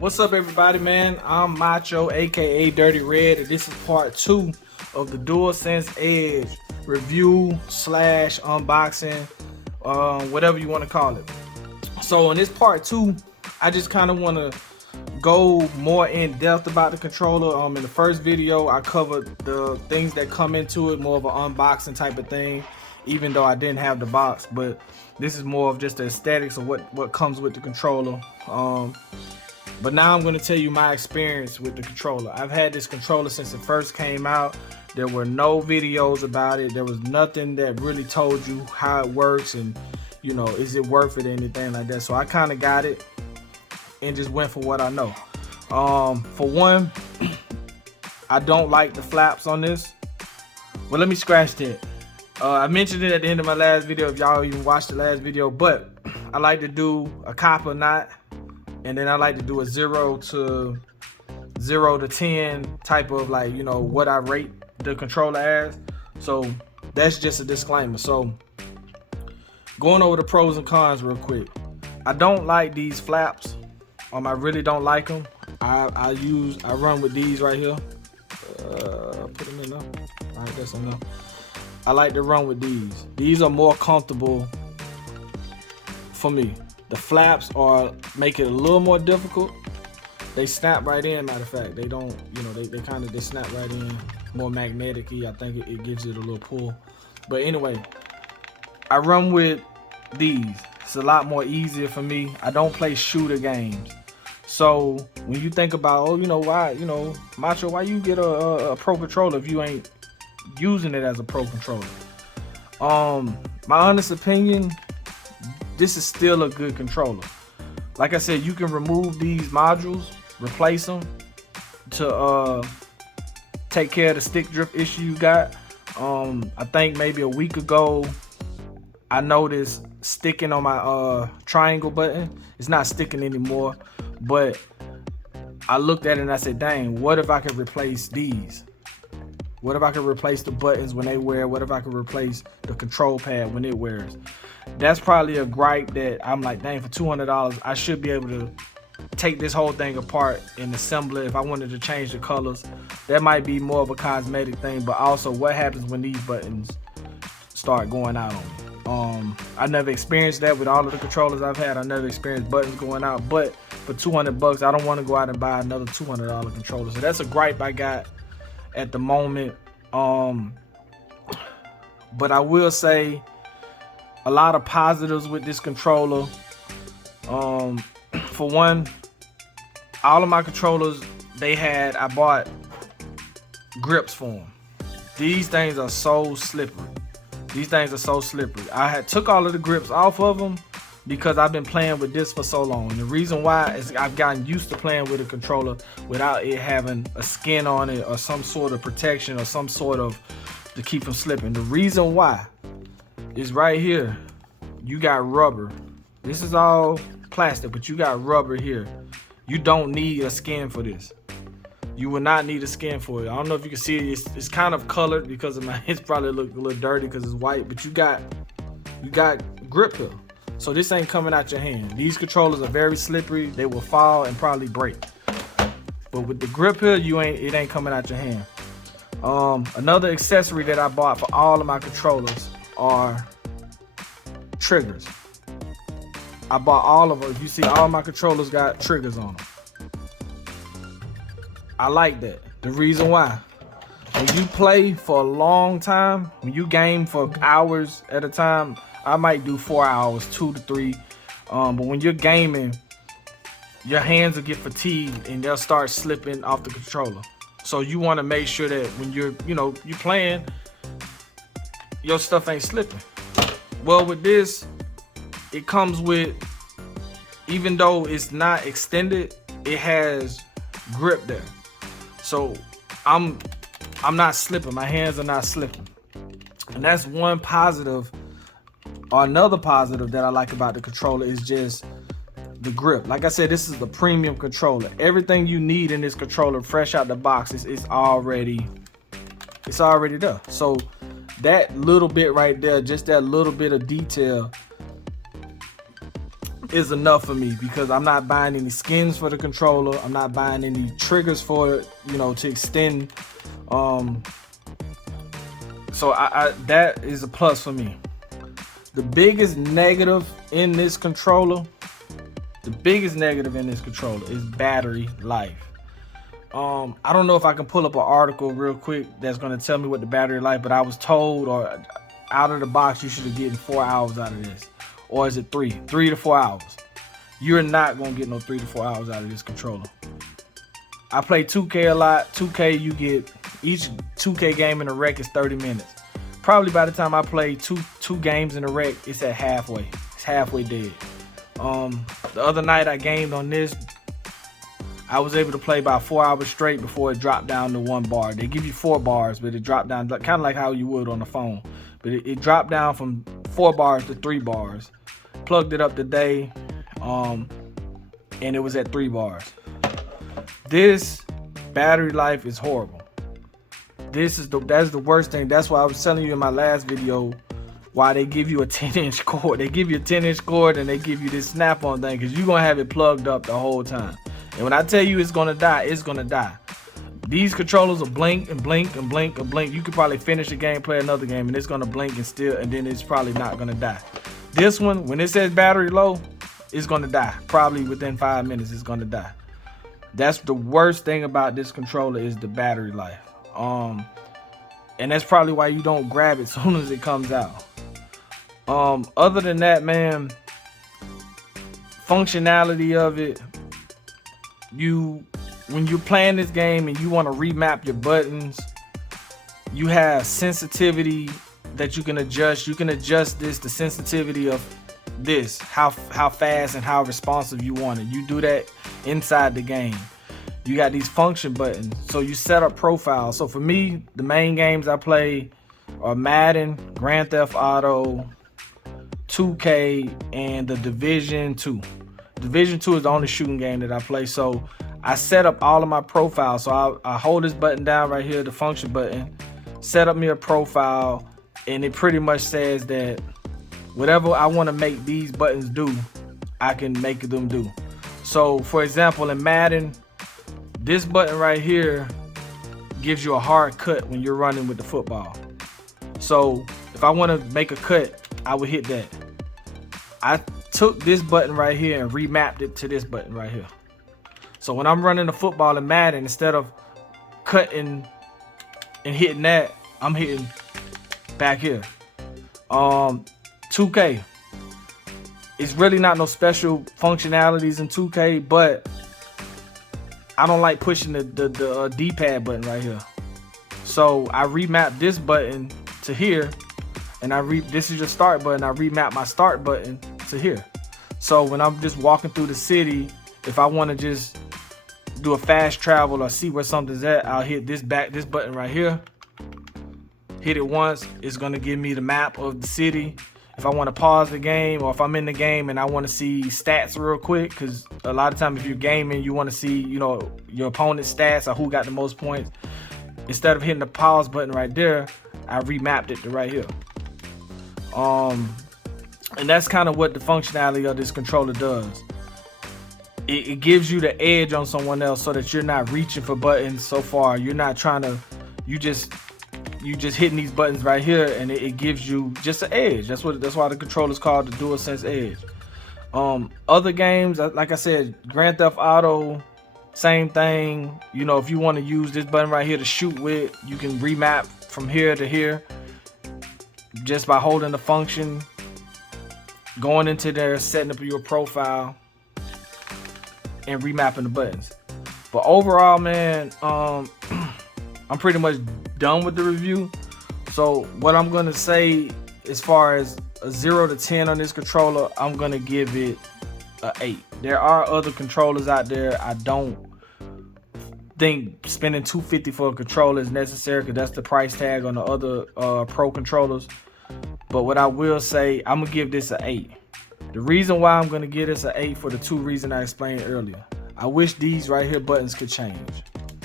What's up, everybody, man? I'm Macho, aka Dirty Red, and this is part 2 of the Dualsense Edge review slash unboxing, whatever you want to call it. So in this part 2, I just kind of want to go more in depth about the controller. In the first video, I covered the things that come into it, more of an unboxing type of thing, even though I didn't have the box. But this is more of just the aesthetics of what comes with the controller. But now I'm going to tell you my experience with the controller. I've had this controller since it first came out. There were no videos about it. There was nothing that really told you how it works and, you know, is it worth it or anything like that. So I kind of got it and just went for what I know. For one, I don't like the flaps on this. Well, let me scratch that. I mentioned it at the end of my last video, if y'all even watched the last video, but I like to do a copper knot. And then I like to do a 0 to 10 type of, like, you know, what I rate the controller as. So that's just a disclaimer. So going over the pros and cons real quick. I don't like these flaps. I really don't like them. I run with these right here. Put them in there. All right, that's enough. I like to run with these. These are more comfortable for me. The flaps make it a little more difficult. They snap right in, matter of fact. They don't, you know, they snap right in, more magnetic-y. I think it gives it a little pull. But anyway, I run with these. It's a lot more easier for me. I don't play shooter games. So when you think about, oh, you know, why, you know, Macho, why you get a pro controller if you ain't using it as a pro controller? My honest opinion, this is still a good controller. Like I said, you can remove these modules, replace them to take care of the stick drift issue you got. I think maybe a week ago, I noticed sticking on my triangle button. It's not sticking anymore, but I looked at it and I said, dang, what if I could replace these? What if I could replace the buttons when they wear? What if I could replace the control pad when it wears? That's probably a gripe that I'm like, dang, for $200, I should be able to take this whole thing apart and assemble it. If I wanted to change the colors, that might be more of a cosmetic thing. But also, what happens when these buttons start going out on me? I never experienced that with all of the controllers I've had. I never experienced buttons going out. But for $200, I don't want to go out and buy another $200 controller. So that's a gripe I got at the moment. But I will say a lot of positives with this controller. For one, all of my controllers, I bought grips for them. These things are so slippery. I took all of the grips off of them because I've been playing with this for so long. And the reason why is I've gotten used to playing with a controller without it having a skin on it or some sort of protection or some sort of to keep from slipping. The reason why is right here. You got rubber. This is all plastic, but you got rubber here. You don't need a skin for this. You will not need a skin for it. I don't know if you can see it. It's kind of colored because of my. It's probably look a little dirty because it's white, but you got grip here. So this ain't coming out your hand. These controllers are very slippery. They will fall and probably break. But with the grip here, it ain't coming out your hand. Another accessory that I bought for all of my controllers are triggers. I bought all of them. You see, all my controllers got triggers on them. I like that. The reason why, when you play for a long time, when you game for hours at a time, I might do 4 hours, 2 to 3. But when you're gaming, your hands will get fatigued and they'll start slipping off the controller. So you want to make sure that when you're playing, your stuff ain't slipping. Well, with this, it comes with, even though it's not extended, it has grip there. So I'm not slipping. My hands are not slipping. And that's one positive. Or another positive that I like about the controller is just the grip. Like I said, this is the premium controller. Everything you need in this controller, fresh out the box, it's already there. So that little bit right there, just that little bit of detail, is enough for me, because I'm not buying any skins for the controller. I'm not buying any triggers for it, you know, to extend. So that is a plus for me. The biggest negative in this controller, is battery life. I don't know if I can pull up an article real quick that's gonna tell me what the battery life, but I was told, or out of the box, you should have getting 4 hours out of this. Or is it 3 to 4 hours? You're not gonna get no 3 to 4 hours out of this controller. I play 2K a lot. 2K, you get, each 2K game in a rec is 30 minutes. Probably by the time I play two games in a rec, it's at halfway. It's halfway dead. The other night I gamed on this. I was able to play about 4 hours straight before it dropped down to 1 bar. They give you 4 bars, but it dropped down kind of like how you would on the phone. But it dropped down from 4 bars to 3 bars. Plugged it up today, and it was at 3 bars. This battery life is horrible. That's the worst thing. That's why I was telling you in my last video why they give you a 10-inch cord. They give you a 10-inch cord and they give you this snap-on thing, because you're gonna have it plugged up the whole time. And when I tell you it's gonna die, it's gonna die. These controllers will blink and blink and blink and blink. You could probably finish a game, play another game, and it's gonna blink and still, and then it's probably not gonna die. This one, when it says battery low, it's gonna die. Probably within 5 minutes, it's gonna die. That's the worst thing about this controller, is the battery life. And that's probably why you don't grab it as soon as it comes out. Other than that, man, functionality of it, when you're playing this game and you want to remap your buttons, you have sensitivity that you can adjust. You can adjust the sensitivity of this, how fast and how responsive you want it. You do that inside the game. You got these function buttons, so you set up profiles. So for me, the main games I play are Madden, Grand Theft Auto, 2K, and the Division 2. Division 2 is the only shooting game that I play. So I set up all of my profiles. So I hold this button down right here, the function button, set up me a profile, and it pretty much says that whatever I want to make these buttons do, I can make them do. So for example, in Madden, this button right here gives you a hard cut when you're running with the football. So if I want to make a cut, I would hit that. I took this button right here and remapped it to this button right here. So when I'm running the football in Madden, instead of cutting and hitting that, I'm hitting back here. 2K, it's really not no special functionalities in 2K, but I don't like pushing the D-pad button right here. So I remapped this button to here, and this is your start button. I remap my start button to here. So when I'm just walking through the city, if I want to just do a fast travel or see where something's at, I'll hit this button right here. Hit it once, it's gonna give me the map of the city. If I want to pause the game, or if I'm in the game and I want to see stats real quick, because a lot of times if you're gaming, you want to see, you know, your opponent's stats or who got the most points. Instead of hitting the pause button right there, I remapped it to right here. And that's kind of what the functionality of this controller does. It gives you the edge on someone else, so that you're not reaching for buttons so far. You're not trying to, you just hitting these buttons right here, and it gives you just an edge. That's why the controller is called the Dualsense Edge. Other games, like I said, Grand Theft Auto, same thing. You know, if you want to use this button right here to shoot with, you can remap from here to here just by holding the function, going into there, setting up your profile, and remapping the buttons. But overall, man, I'm pretty much done with the review. So what I'm gonna say, as far as a 0 to 10 on this controller, I'm gonna give it an 8. There are other controllers out there. I don't think spending $250 for a controller is necessary, because that's the price tag on the other pro controllers. But what I will say, I'm gonna give this an 8. The reason why I'm gonna give this an 8, for the 2 reasons I explained earlier. I wish these right here buttons could change.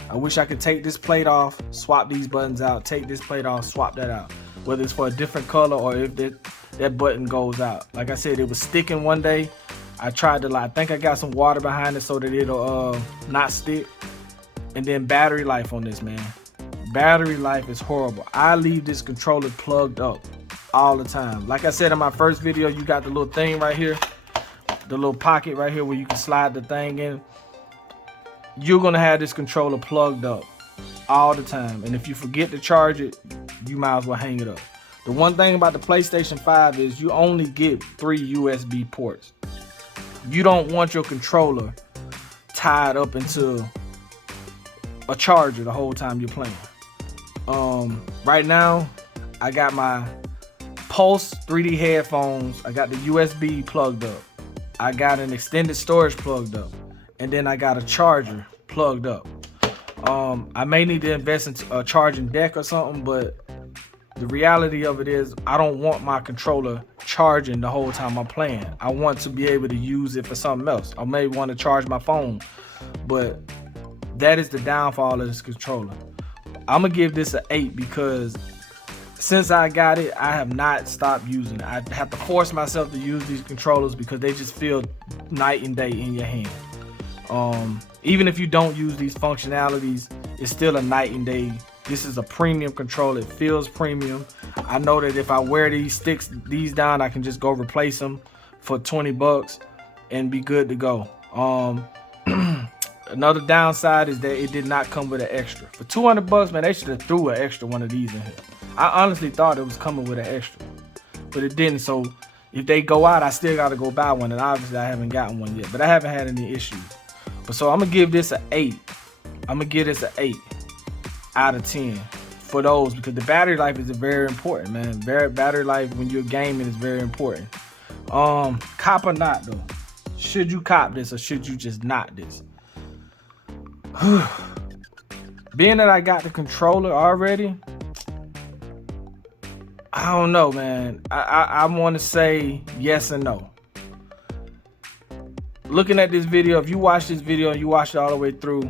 I wish I could take this plate off, swap these buttons out, take this plate off, swap that out. Whether it's for a different color or if that button goes out. Like I said, it was sticking one day. I tried to, I think I got some water behind it so that it'll not stick. And then battery life on this, man. Battery life is horrible. I leave this controller plugged up all the time. Like I said in my first video, you got the little thing right here, the little pocket right here where you can slide the thing in. You're gonna have this controller plugged up all the time, and if you forget to charge it, you might as well hang it up. The one thing about the PlayStation 5 is you only get 3 USB ports. You don't want your controller tied up into a charger the whole time you're playing. Right now I got my Pulse 3D headphones, I got the USB plugged up, I got an extended storage plugged up, and then I got a charger plugged up. I may need to invest in a charging deck or something, but the reality of it is I don't want my controller charging the whole time I'm playing. I want to be able to use it for something else. I may want to charge my phone, but that is the downfall of this controller. I'm gonna give this an 8 because since I got it, I have not stopped using it. I have to force myself to use these controllers because they just feel night and day in your hand. Even if you don't use these functionalities, it's still a night and day. This is a premium controller. It feels premium. I know that if I wear these down, I can just go replace them for 20 bucks and be good to go. Another downside is that it did not come with an extra. For 200 bucks, man, they should have threw an extra one of these in here. I honestly thought it was coming with an extra, but it didn't. So if they go out, I still got to go buy one, and obviously I haven't gotten one yet, but I haven't had any issues. But so I'm gonna give this an 8. I'm gonna give this an 8 out of 10 for those, because the battery life is very important, man. Battery life when you're gaming is very important. Cop or not though? Should you cop this or should you just not this? Being that I got the controller already, I don't know, man. I want to say yes and no. Looking at this video, if you watch this video and you watch it all the way through,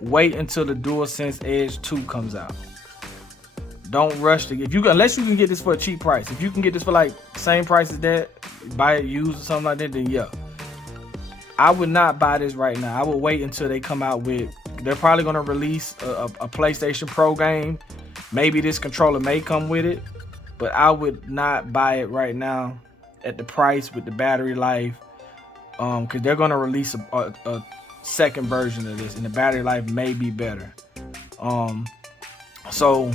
wait until the Dualsense Edge 2 comes out. Don't rush to get, unless you can get this for a cheap price. If you can get this for like same price as that, buy it used or something like that, then yeah. I would not buy this right now. I would wait until they come out with, they're probably gonna release a PlayStation Pro game. Maybe this controller may come with it, but I would not buy it right now at the price with the battery life. Because they're gonna release a second version of this, and the battery life may be better. So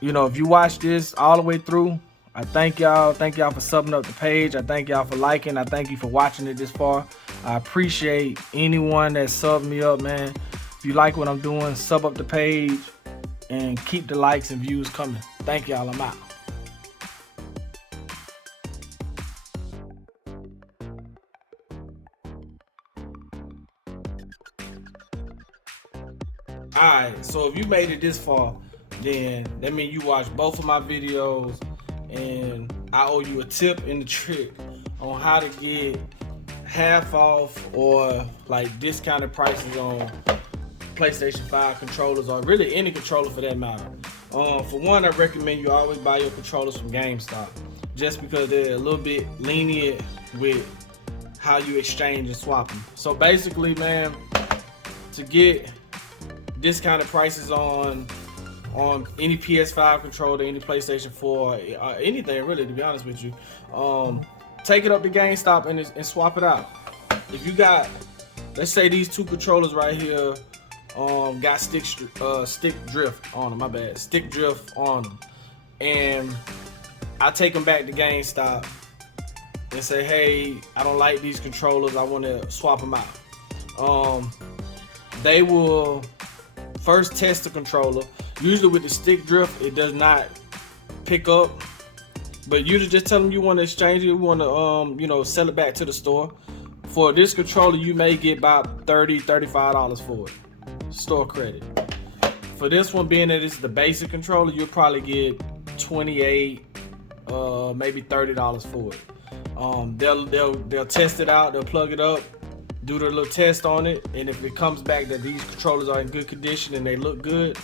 you know, if you watch this all the way through, I thank y'all. Thank y'all for subbing up the page. I thank y'all for liking. I thank you for watching it this far. I appreciate anyone that subbed me up, man. If you like what I'm doing, sub up the page and keep the likes and views coming. Thank y'all. I'm out. Alright, so if you made it this far, then that means you watched both of my videos, and I owe you a tip and a trick on how to get half off or like discounted prices on PlayStation 5 controllers, or really any controller for that matter. For one, I recommend you always buy your controllers from GameStop, just because they're a little bit lenient with how you exchange and swap them. So basically, man, to get discounted prices on any PS5 controller, any PlayStation 4, anything really, to be honest with you, take it up to GameStop and swap it out. If you got, let's say these two controllers right here got stick drift on them, my bad, stick drift on them, and I take them back to GameStop and say, hey, I don't like these controllers, I want to swap them out. They will first test the controller. Usually with the stick drift, it does not pick up, but you just tell them you want to exchange it, you want to you know, sell it back to the store. For this controller, you may get about $30-$35 for it, store credit. For this one, being that it's the basic controller, you'll probably get $28, maybe $30 for it. They'll test it out, they'll plug it up, do their little test on it, and if it comes back that these controllers are in good condition and they look good,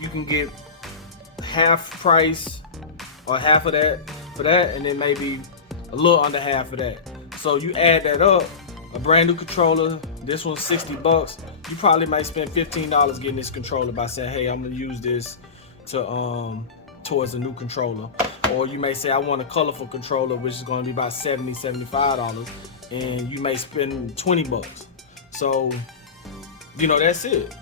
you can get half price or half of that for that, and then maybe a little under half of that. So you add that up, a brand new controller, this one's 60 bucks. You probably might spend $15 getting this controller by saying, hey, I'm gonna use this to towards a new controller. Or you may say, I want a colorful controller, which is gonna be about $70, $75, and you may spend 20 bucks. So, you know, that's it.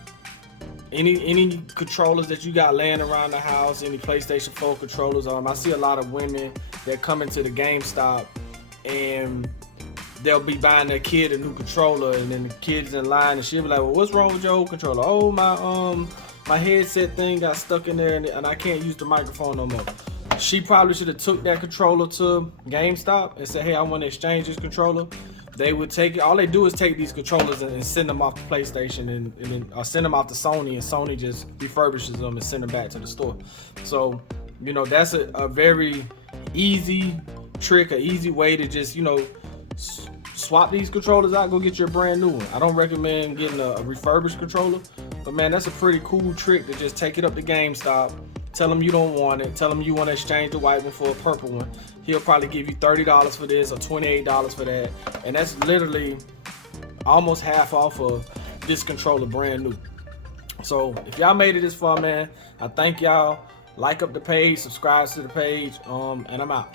Any controllers that you got laying around the house, any PlayStation 4 controllers, I see a lot of women that come into the GameStop and they'll be buying their kid a new controller, and then the kid's in line and she'll be like, well, what's wrong with your old controller? Oh, my headset thing got stuck in there and I can't use the microphone no more. She probably should have took that controller to GameStop and said, hey, I want to exchange this controller. They would take it. All they do is take these controllers and send them off to PlayStation and then send them off to Sony, and Sony just refurbishes them and send them back to the store. So, you know, that's a very easy trick, an easy way to just, you know, swap these controllers out, go get your brand new one. I don't recommend getting a refurbished controller, but man, that's a pretty cool trick to just take it up to GameStop, tell them you don't want it, tell them you want to exchange the white one for a purple one. He'll probably give you $30 for this or $28 for that, and that's literally almost half off of this controller brand new. So if y'all made it this far, man, I thank y'all. Like up the page, subscribe to the page, and I'm out.